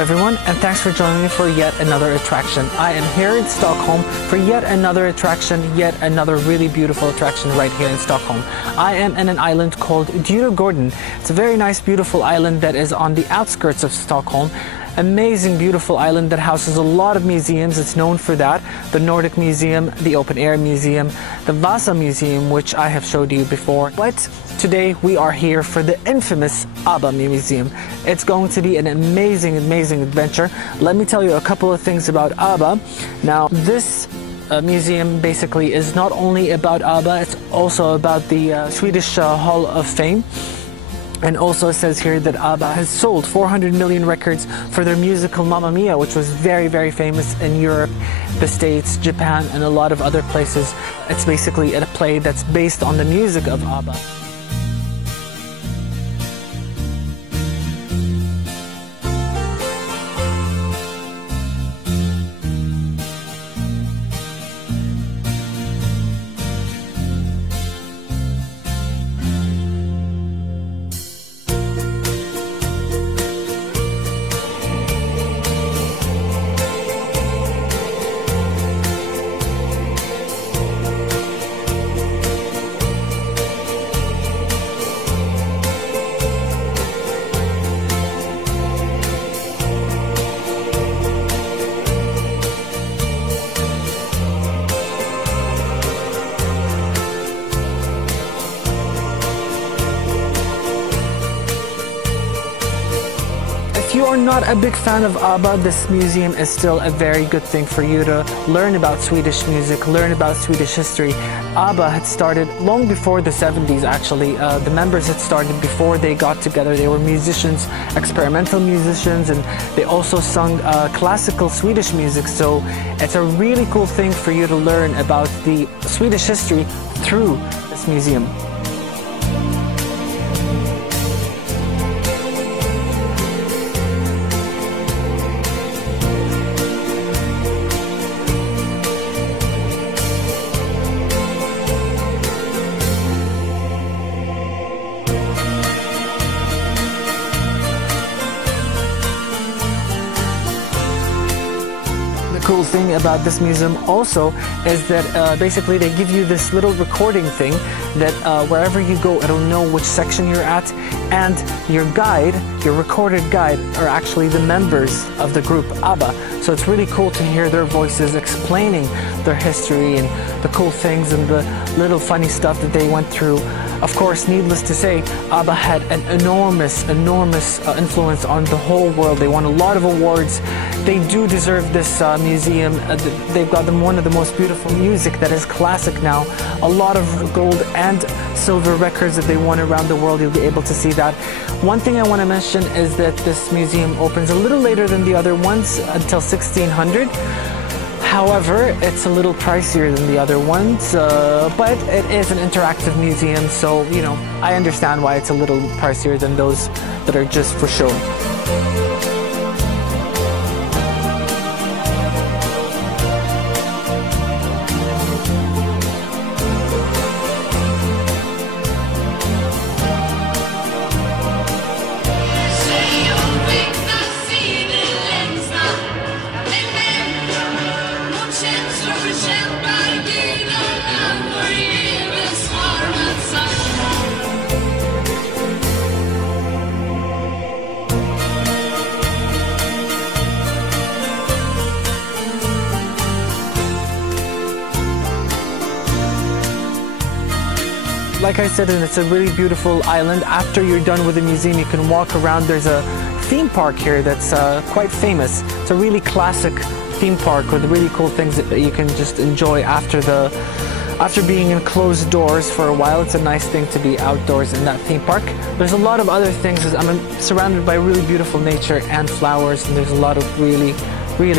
everyone, and thanks for joining me for yet another attraction. I am here in Stockholm for yet another attraction, yet another really beautiful attraction right here in Stockholm. I am in an island called Djurgården. It's a very nice, beautiful island that is on the outskirts of Stockholm. Amazing, beautiful island that houses a lot of museums. It's known for that. The Nordic Museum, the Open Air Museum, the Vasa Museum, which I have showed you before. But today we are here for the infamous Abba Museum. It's going to be an amazing, amazing adventure. Let me tell you a couple of things about Abba. Now, this museum basically is not only about Abba, it's also about the Swedish Hall of Fame. And also it says here that Abba has sold 400 million records for their musical Mamma Mia, which was very, very famous in Europe, the States, Japan, and a lot of other places. It's basically a play that's based on the music of Abba. If you are not a big fan of Abba, this museum is still a very good thing for you to learn about Swedish music, learn about Swedish history. Abba had started long before the 70s actually. The members had started before they got together. They were musicians, experimental musicians, and they also sung classical Swedish music. So it's a really cool thing for you to learn about the Swedish history through this museum. The cool thing about this museum also is that basically they give you this little recording thing that wherever you go, it'll know which section you're at, and your guide, your recorded guide, are actually the members of the group Abba. So it's really cool to hear their voices explaining their history and the cool things and the little funny stuff that they went through. Of course, needless to say, Abba had an enormous influence on the whole world. They won a lot of awards. They do deserve this museum. They've got one of the most beautiful music that is classic now. A lot of gold and silver records that they won around the world. You'll be able to see that. One thing I want to mention is that this museum opens a little later than the other ones, until 1600. However, it's a little pricier than the other ones, but it is an interactive museum, so, you know, I understand why it's a little pricier than those that are just for show. Like I said, it's a really beautiful island. After you're done with the museum, you can walk around. There's a theme park here that's quite famous. It's a really classic theme park with really cool things that you can just enjoy after being in closed doors for a while. It's a nice thing to be outdoors in that theme park. There's a lot of other things. I'm surrounded by really beautiful nature and flowers, and there's a lot of really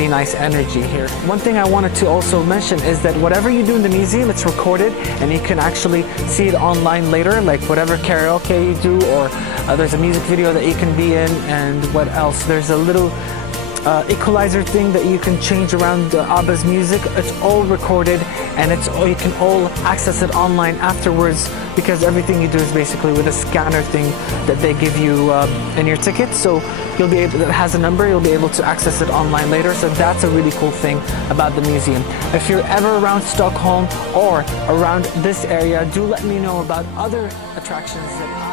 nice energy here. One thing I wanted to also mention is that whatever you do in the museum, it's recorded and you can actually see it online later, like whatever karaoke you do, or there's a music video that you can be in, and what else? There's a little equalizer thing that you can change around Abba's music. It's all recorded, and you can all access it online afterwards, because everything you do is basically with a scanner thing that they give you in your ticket. So you'll be able, that has a number, you'll be able to access it online later. So that's a really cool thing about the museum. If you're ever around Stockholm or around this area, do let me know about other attractions that